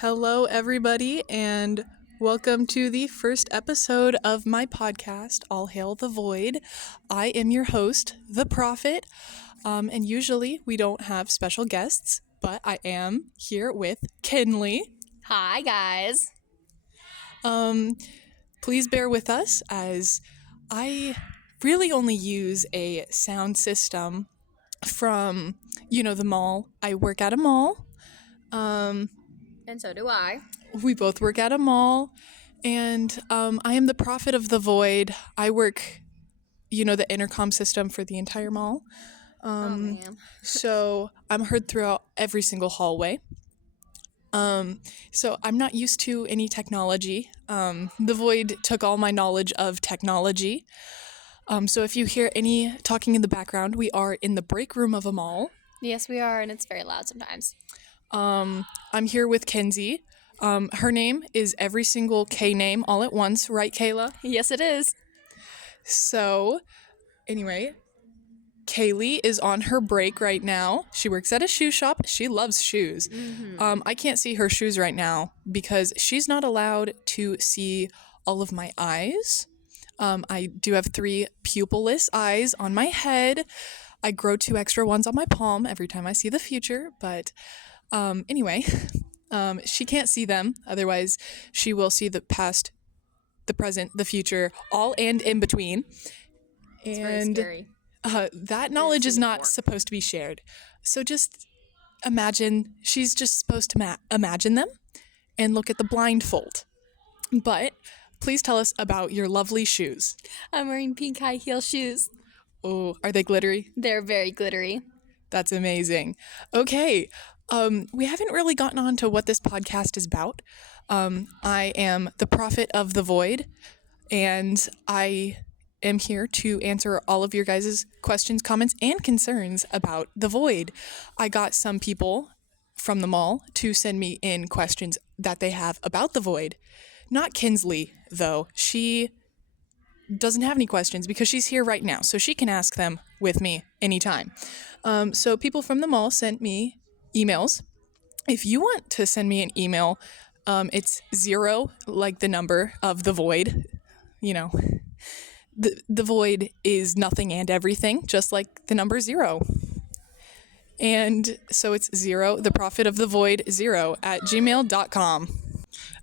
Hello, everybody, and welcome to the first episode of my podcast, All Hail the Void. I am your host, The Prophet, and usually we don't have special guests, but I am here with Kinley. Hi, guys. Please bear with us as I really only use a sound system from, the mall. I work at a mall. And so do I. We both work at a mall, and I am the prophet of the void. I work, the intercom system for the entire mall. Man. So I'm heard throughout every single hallway. So I'm not used to any technology. The void took all my knowledge of technology. So if you hear any talking in the background, we are in the break room of a mall. Yes, we are, and it's very loud sometimes. I'm here with Kenzie. Her name is every single K name all at once, right, Kayla? Yes, it is. So, anyway, Kaylee is on her break right now. She works at a shoe shop. She loves shoes. I can't see her shoes right now because she's not allowed to see all of my eyes. I do have 3 pupilless eyes on my head. I grow 2 extra ones on my palm every time I see the future, but anyway, she can't see them. Otherwise, she will see the past, the present, the future, all and in between. It's very scary. That knowledge is not supposed to be shared. So just imagine, she's just supposed to imagine them and look at the blindfold. But please tell us about your lovely shoes. I'm wearing pink high heel shoes. Oh, are they glittery? They're very glittery. That's amazing. Okay. We haven't really gotten on to what this podcast is about. I am the prophet of the void, and I am here to answer all of your guys' questions, comments, and concerns about the void. I got some people from the mall to send me in questions that they have about the void. Not Kinsley, though. She doesn't have any questions because she's here right now, so she can ask them with me anytime. So people from the mall sent me emails. If you want to send me an email, it's 0, like the number of the void. The void is nothing and everything, just like the number 0. And so it's 0, the prophet of the void 0 at gmail.com.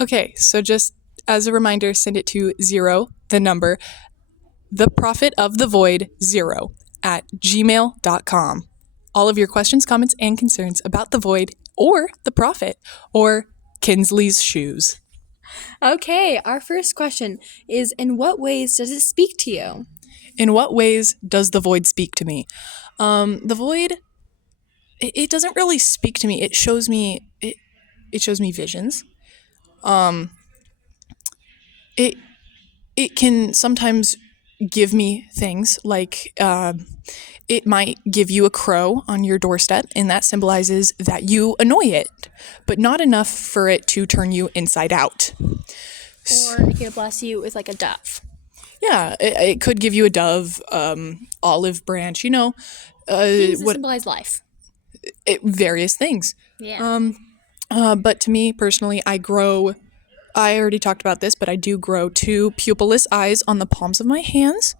Okay, so just as a reminder, send it to 0, the number, the prophet of the void 0 at gmail.com. All of your questions, comments, and concerns about the void or the prophet or Kinsley's shoes. Okay, our first question is, in what ways does it speak to you? In what ways does the void speak to me? The void, it doesn't really speak to me. It shows me visions. It can sometimes give me things like it might give you a crow on your doorstep, and that symbolizes that you annoy it, but not enough for it to turn you inside out. Or it could bless you with like a dove. Yeah, it could give you a dove, olive branch, Things that symbolize life. Various things. Yeah. But to me personally, I already talked about this, but I do grow 2 pupilless eyes on the palms of my hands.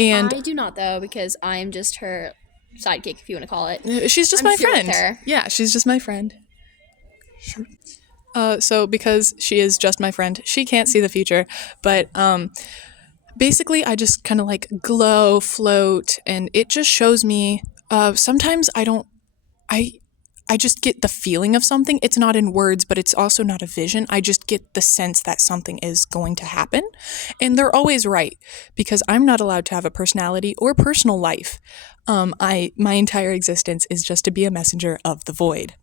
And I do not, though, because I'm just her sidekick, if you want to call it. She's just I'm my here with friend. her. Yeah, she's just my friend. Sure. So because she is just my friend, she can't see the future. But basically, I just kind of like glow, float, and it just shows me. Sometimes I just get the feeling of something. It's not in words, but it's also not a vision. I just get the sense that something is going to happen. And they're always right because I'm not allowed to have a personality or personal life. My entire existence is just to be a messenger of the void.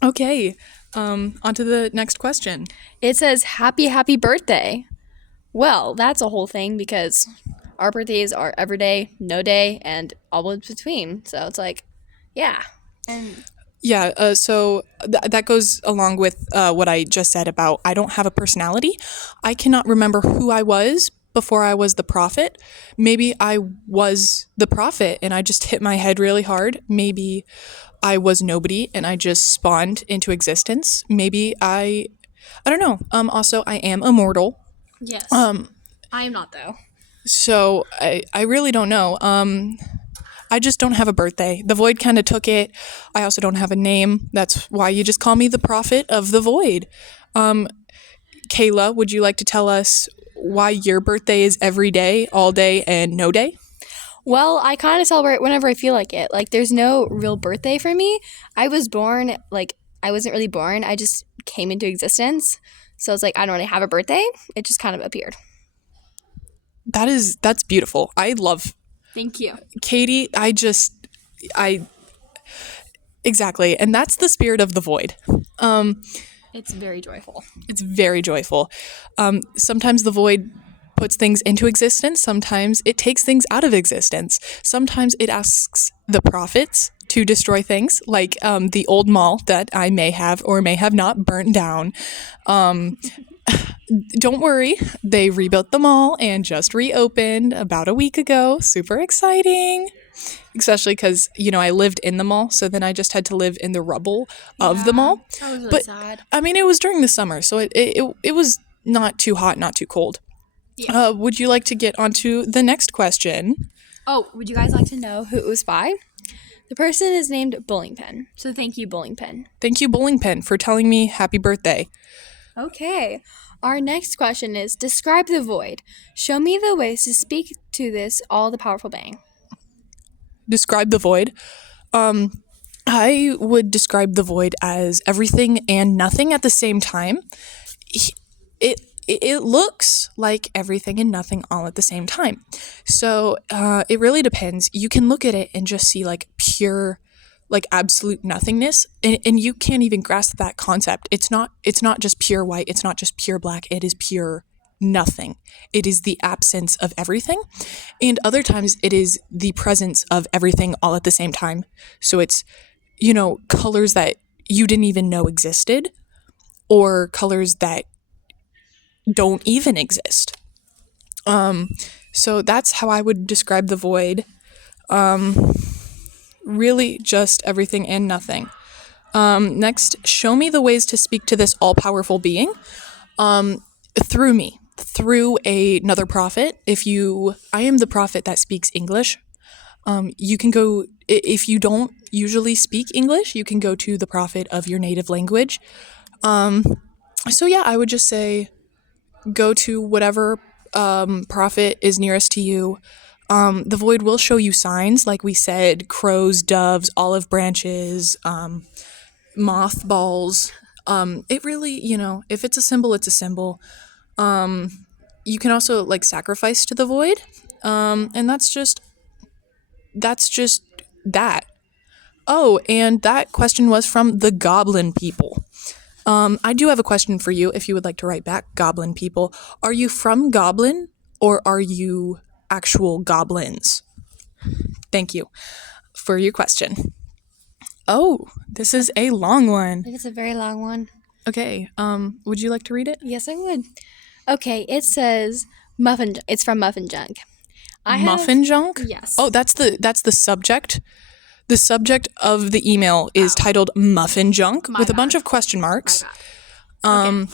Okay, on to the next question. It says, happy birthday. Well, that's a whole thing because our birthdays are every day, no day, and all in between. So it's like, yeah. And Yeah, so that goes along with what I just said about I don't have a personality. I cannot remember who I was before I was the prophet. Maybe I was the prophet and I just hit my head really hard. Maybe I was nobody and I just spawned into existence. Maybe I don't know. Also, I am immortal. Yes. I am not, though. So I really don't know. I just don't have a birthday. The void kind of took it. I also don't have a name. That's why you just call me the prophet of the void. Kayla, would you like to tell us why your birthday is every day, all day, and no day? Well, I kind of celebrate whenever I feel like it. Like, there's no real birthday for me. I was born, like, I wasn't really born. I just came into existence. So it's like, I don't really have a birthday. It just kind of appeared. That's beautiful. I love Thank you. Katie. Exactly. And that's the spirit of the void. It's very joyful. It's very joyful. Sometimes the void puts things into existence. Sometimes it takes things out of existence. Sometimes it asks the prophets to destroy things, like the old mall that I may have or may have not burnt down. Don't worry, they rebuilt the mall and just reopened about a week ago. Super exciting. Especially because, I lived in the mall, so then I just had to live in the rubble of the mall. That was really But sad. I mean, it was during the summer, so it was not too hot, not too cold. Yeah. Would you like to get onto the next question? Oh, would you guys like to know who it was by? The person is named Bowling Pin. So thank you, Bowling Pin. Thank you, Bowling Pin, for telling me happy birthday. Okay. Our next question is, describe the void. Show me the ways to speak to this all-the-powerful being. Describe the void. I would describe the void as everything and nothing at the same time. It looks like everything and nothing all at the same time. So it really depends. You can look at it and just see like pure, like absolute nothingness, and you can't even grasp that concept. It's not just pure white. It's not just pure black. It is pure nothing. It is the absence of everything. And other times it is the presence of everything all at the same time. So it's, colors that you didn't even know existed, or colors that don't even exist. So that's how I would describe the void. Really just everything and nothing. Next, show me the ways to speak to this all-powerful being. Through me, through another prophet. I am the prophet that speaks English. You can go, if you don't usually speak English, you can go to the prophet of your native language. So yeah, I would just say, go to whatever prophet is nearest to you. The void will show you signs, like we said, crows, doves, olive branches, mothballs. It really, if it's a symbol, it's a symbol. You can also like sacrifice to the void, and that's just that. Oh, and that question was from the Goblin People. I do have a question for you if you would like to write back, Goblin People. Are you from Goblin, or are you actual goblins? Thank you for your question. Oh, this is a long one. It's a very long one. Okay, would you like to read it? Yes, I would. Okay, it says muffin. It's from Muffin Junk. Muffin Junk? Yes. Oh, that's the subject. The subject of the email is titled Muffin Junk with a bunch of question marks. Okay.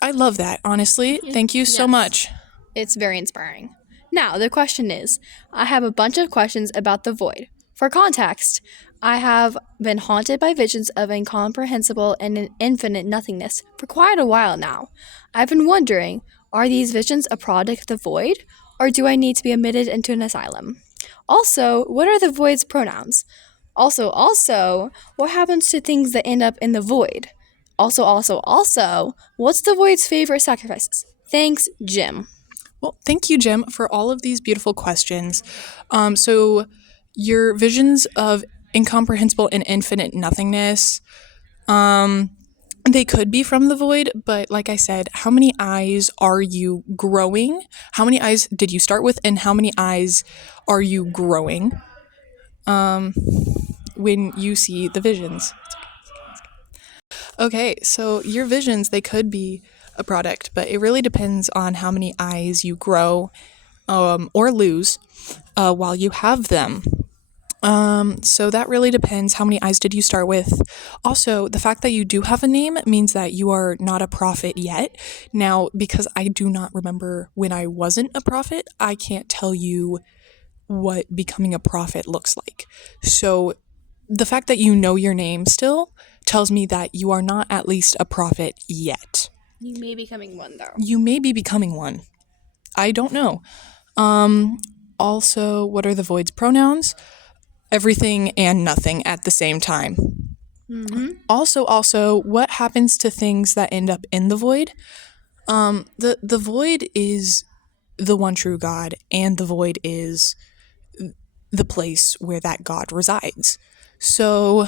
I love that, honestly. Thank you so Yes. much. It's very inspiring. Now, the question is, I have a bunch of questions about the void. For context, I have been haunted by visions of incomprehensible and an infinite nothingness for quite a while now. I've been wondering, are these visions a product of the void, or do I need to be admitted into an asylum? Also, what are the void's pronouns? Also, what happens to things that end up in the void? Also, what's the void's favorite sacrifices? Thanks, Jim. Well, thank you, Jim, for all of these beautiful questions. So your visions of incomprehensible and infinite nothingness, they could be from the void, but like I said, how many eyes are you growing? How many eyes did you start with, and how many eyes are you growing when you see the visions? Okay, so your visions, they could be a product, but it really depends on how many eyes you grow or lose while you have them. So that really depends. How many eyes did you start with? Also, the fact that you do have a name means that you are not a prophet yet. Now, because I do not remember when I wasn't a prophet, I can't tell you what becoming a prophet looks like. So the fact that you know your name still tells me that you are not at least a prophet yet. You may be becoming one, though. You may be becoming one. I don't know. Also, what are the void's pronouns? Everything and nothing at the same time. Also, what happens to things that end up in the void? The void is the one true God, and the void is the place where that God resides. So,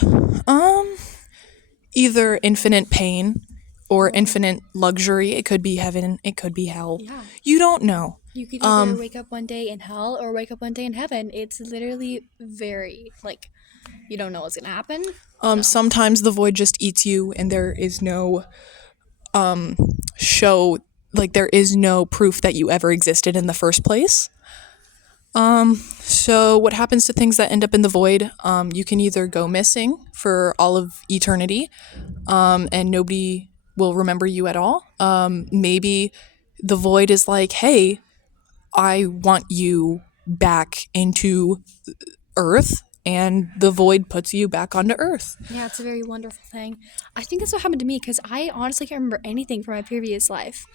either infinite pain or infinite luxury. It could be heaven, it could be hell. Yeah. You don't know. You could either wake up one day in hell or wake up one day in heaven. It's literally very, you don't know what's going to happen. Sometimes the void just eats you and there is no there is no proof that you ever existed in the first place. So what happens to things that end up in the void? You can either go missing for all of eternity, and nobody will remember you at all. Maybe the void is like, hey, I want you back into Earth, and the void puts you back onto Earth. Yeah, it's a very wonderful thing. I think that's what happened to me because I honestly can't remember anything from my previous life,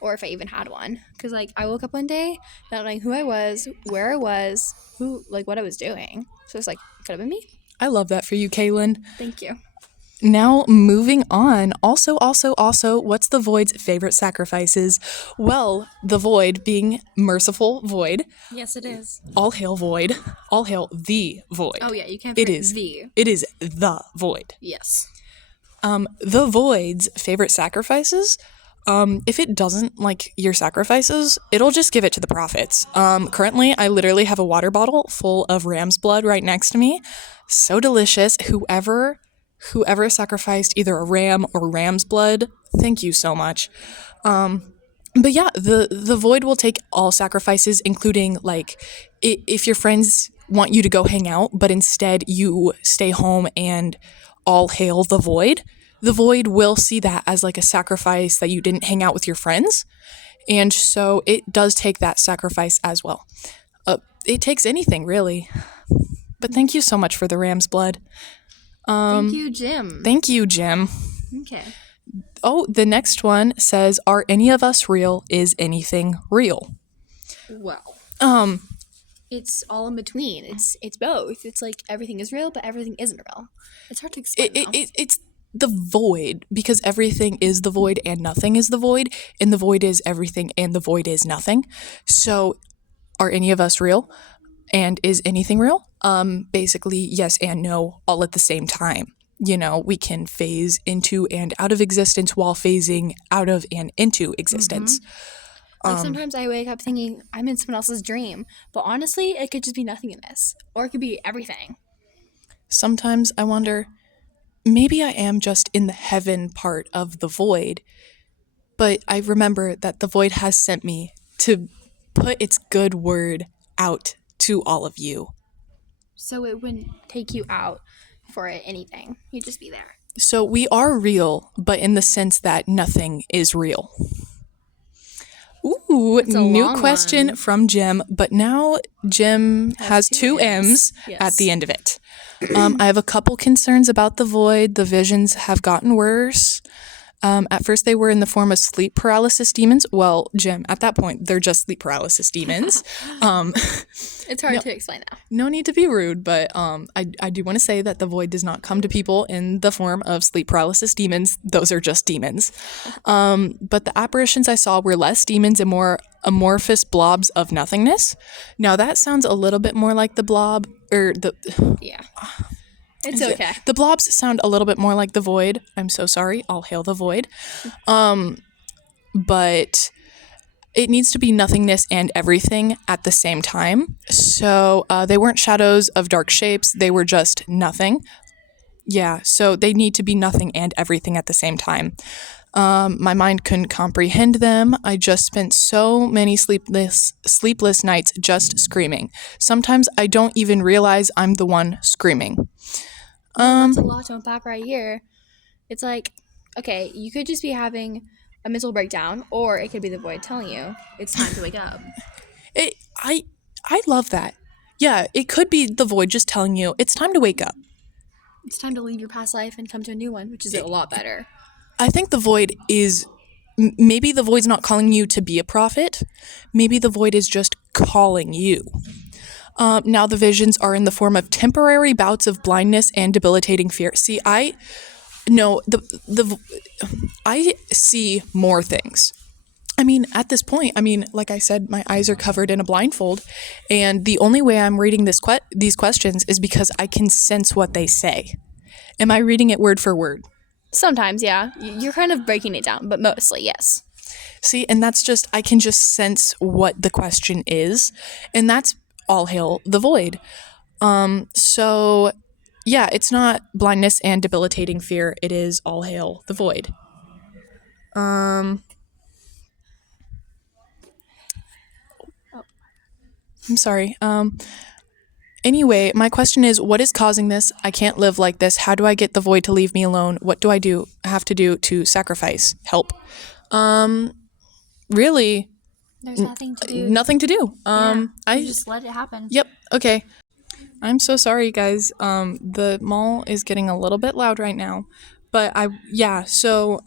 or if I even had one. Because I woke up one day not knowing who I was, where I was, what I was doing. So it's could have been me. I love that for you, Kaylin. Thank you. Now, moving on. Also, what's the void's favorite sacrifices? Well, the void being merciful void. Yes, it is. All hail void. All hail the void. Oh yeah, you can't It forget is. the. It is the void. Yes. The void's favorite sacrifices. If it doesn't like your sacrifices, it'll just give it to the prophets. Currently, I literally have a water bottle full of ram's blood right next to me. So delicious. Whoever sacrificed either a ram or ram's blood, thank you so much. But yeah, the void will take all sacrifices, including if your friends want you to go hang out, but instead you stay home and all hail the void will see that as a sacrifice that you didn't hang out with your friends. And so it does take that sacrifice as well. It takes anything, really. But thank you so much for the ram's blood. Thank you, Jim. Thank you, Jim. Okay. Oh, the next one says, "Are any of us real? Is anything real?" Well, it's all in between. It's both. It's everything is real, but everything isn't real. It's hard to explain. It's the void, because everything is the void and nothing is the void, and the void is everything and the void is nothing. So, are any of us real? And is anything real? Basically, yes and no, all at the same time. We can phase into and out of existence while phasing out of and into existence. Sometimes I wake up thinking I'm in someone else's dream, but honestly, it could just be nothingness, or it could be everything. Sometimes I wonder, maybe I am just in the heaven part of the void, but I remember that the void has sent me to put its good word out to all of you. So it wouldn't take you out for anything. You'd just be there. So we are real, but in the sense that nothing is real. Ooh, new question from Jim, but now Jim has two M's at the end of it. I have a couple concerns about the void. The visions have gotten worse. At first, they were in the form of sleep paralysis demons. Well, Jim, at that point, they're just sleep paralysis demons. It's hard to explain now. No need to be rude, but I do want to say that the void does not come to people in the form of sleep paralysis demons. Those are just demons. But the apparitions I saw were less demons and more amorphous blobs of nothingness. Now, that sounds a little bit more like the blob, or the... Yeah. It's okay. The blobs sound a little bit more like the void. I'm so sorry. I'll hail the void. But it needs to be nothingness and everything at the same time. So they weren't shadows of dark shapes. They were just nothing. Yeah, so they need to be nothing and everything at the same time. My mind couldn't comprehend them. I just spent so many sleepless nights just screaming. Sometimes I don't even realize I'm the one screaming. That's a lot to unpack right here. It's like, okay, you could just be having a mental breakdown, or it could be the void telling you it's time to wake up. I love that. Yeah, it could be the void just telling you it's time to wake up. It's time to leave your past life and come to a new one, which is a lot better. I think the void is, maybe the void's not calling you to be a prophet. Maybe the void is just calling you. Now the visions are in the form of temporary bouts of blindness and debilitating fear. See, I see more things. I mean, at this point, like I said, my eyes are covered in a blindfold, and the only way I'm reading these questions is because I can sense what they say. Am I reading it word for word? Sometimes, yeah. You're kind of breaking it down, but mostly, yes. See, and that's just, I can just sense what the question is, and that's all hail the void. So, yeah, it's not blindness and debilitating fear. It is all hail the void. I'm sorry. Anyway, my question is, what is causing this? I can't live like this. How do I get the void to leave me alone? What do I have to do to sacrifice? Help. Really, There's nothing to do. nothing to do. You just let it happen. Yep. Okay. I'm so sorry, guys. The mall is getting a little bit loud right now, but so,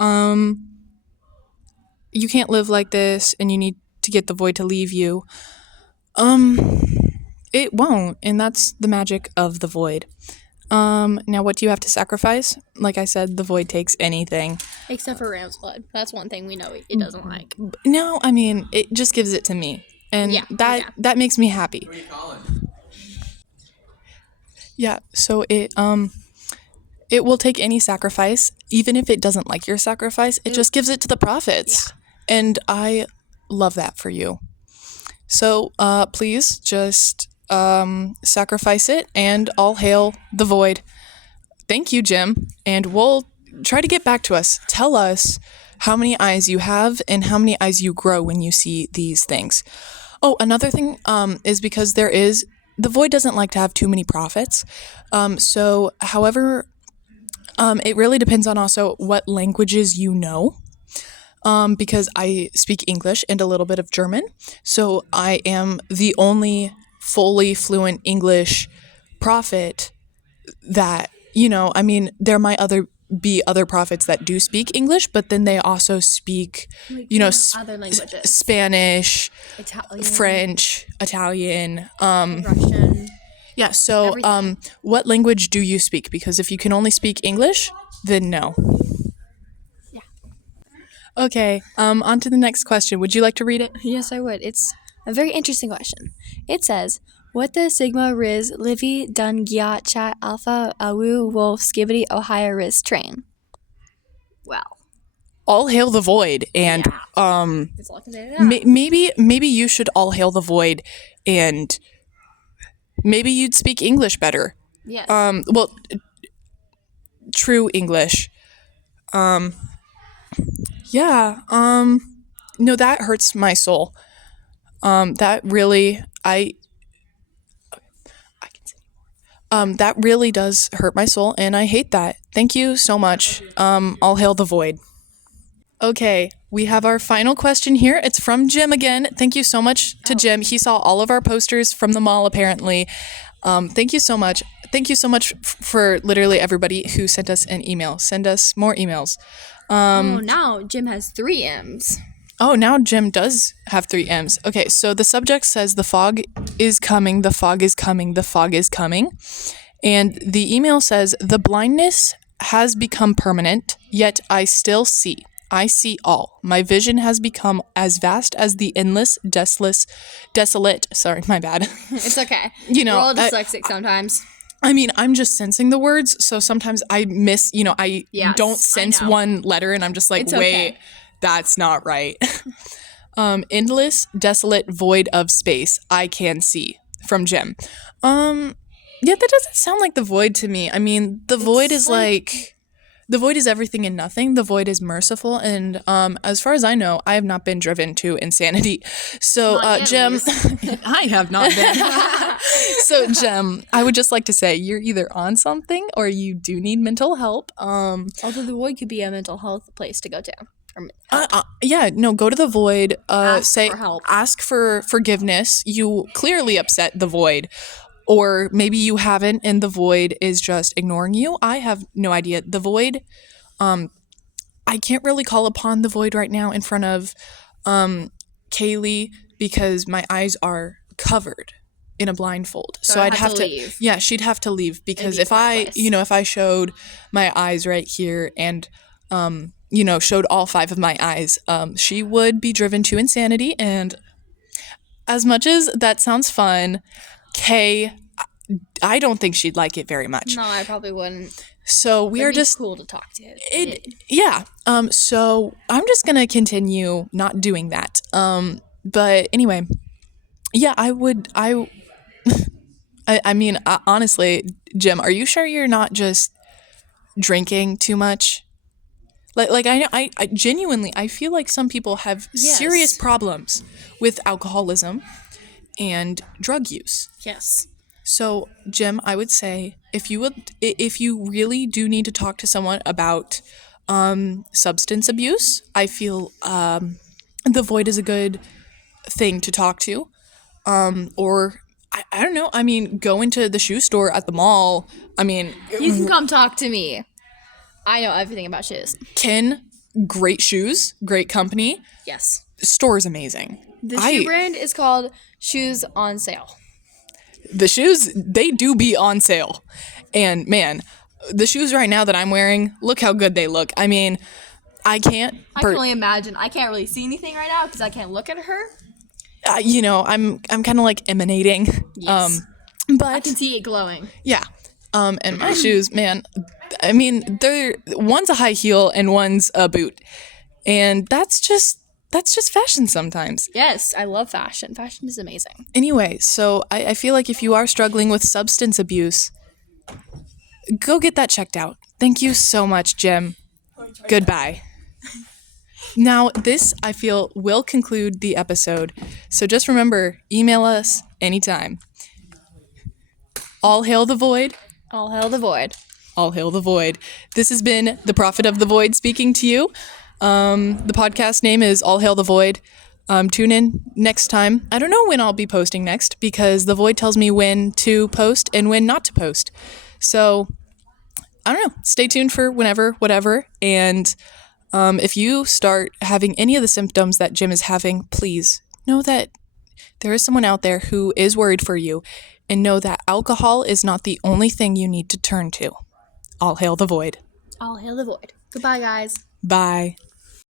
you can't live like this and you need to get the void to leave you. It won't, and that's the magic of the void. Now what do you have to sacrifice? Like I said, the void takes anything. Except for ram's blood. That's one thing we know it doesn't like. No, I mean, it just gives it to me. And that makes me happy. Who are you calling? Yeah, so it will take any sacrifice, even if it doesn't like your sacrifice, it just gives it to the prophets. Yeah. And I love that for you. So please just sacrifice it, and all hail the void. Thank you, Jim. And we'll try to get back to us. Tell us how many eyes you have and how many eyes you grow when you see these things. Oh, another thing is because the void doesn't like to have too many prophets. So, however, it really depends on also what languages you know. Because I speak English and a little bit of German. So I am the only fully fluent English prophet that, there might be other prophets that do speak English, but then they also speak, other languages. Spanish, Italian, French, Italian, Russian. Yeah, so Everything. What language do you speak? Because if you can only speak English, then no. Yeah. Okay, on to the next question. Would you like to read it? Yes, I would. It's a very interesting question. It says, what does Sigma Riz Livy Dun Gyat Chat Alpha Awu Wolf Skibbity Ohio Riz train? Well, All hail the void, and that's all I can say to that. maybe you should all hail the void, and maybe you'd speak English better. Yes. Well, true English. Yeah. No, that hurts my soul. That really, I can say more. That really does hurt my soul, and I hate that. Thank you so much. All hail the void. Okay, we have our final question here. It's from Jim again. Thank you so much to Jim. He saw all of our posters from the mall, apparently. Thank you so much. Thank you so much for literally everybody who sent us an email. Send us more emails. Now Jim has 3 M's. Oh, now Jim does have 3 M's. Okay, so the subject says the fog is coming, the fog is coming, the fog is coming. And the email says, the blindness has become permanent, yet I still see. I see all. My vision has become as vast as the endless, desolate, sorry, my bad. It's okay. We're all dyslexic sometimes. I'm just sensing the words, so sometimes I miss, Yes, don't I sense know. one letter, and I'm just like, It's wait, okay. that's not right. Endless, desolate void of space, I can see, from Jim. Yeah, that doesn't sound like the void to me. I mean, the void is like The void is everything and nothing. The void is merciful, and as far as I know, I have not been driven to insanity. So, Not yet, Jem, at I have not been. So, Jem, I would just like to say you're either on something or you do need mental help. Although the void could be a mental health place to go to. Yeah, no, go to the void. Ask Say for help. ask for forgiveness. You clearly upset the void. Or maybe you haven't, and the void is just ignoring you. I have no idea. The void, I can't really call upon the void right now in front of Kaylee because my eyes are covered in a blindfold. So I'd have to leave. Yeah, she'd have to leave because be if I, place. if I showed my eyes right here and showed all 5 of my eyes, she would be driven to insanity. And as much as that sounds fun, Kay, I don't think she'd like it very much. No, I probably wouldn't. So we are just cool to talk to. yeah. So I'm just gonna continue not doing that. But anyway, yeah, I would. I mean, honestly, Jim, are you sure you're not just drinking too much? Like I genuinely, I feel like some people have serious problems with alcoholism and drug use. Yes. So, Jim, I would say if you really do need to talk to someone about substance abuse, I feel the void is a good thing to talk to. Or I don't know. I mean, go into the shoe store at the mall. I mean, You can come talk to me. I know everything about shoes. Ken, great shoes, great company. Yes. Store is amazing. The shoe brand is called Shoes on Sale. The shoes, they do be on sale. And man, the shoes right now that I'm wearing, look how good they look. I mean, I can only imagine. I can't really see anything right now because I can't look at her. I'm kind of like emanating. Yes. But I can see it glowing. yeah. And my shoes, man, I mean, one's a high heel and one's a boot. And that's just fashion sometimes. Yes, I love fashion. Fashion is amazing. Anyway, so I feel like if you are struggling with substance abuse, go get that checked out. Thank you so much, Jim. Goodbye. Now, this, I feel, will conclude the episode. So just remember, email us anytime. All hail the void. All hail the void. All hail the void. This has been the Prophet of the Void speaking to you. The podcast name is All Hail the Void. Tune in next time. I don't know when I'll be posting next because the Void tells me when to post and when not to post. So, I don't know. Stay tuned for whenever, whatever. And if you start having any of the symptoms that Jim is having, please know that there is someone out there who is worried for you, and know that alcohol is not the only thing you need to turn to. All hail the void. All hail the void. Goodbye, guys. Bye.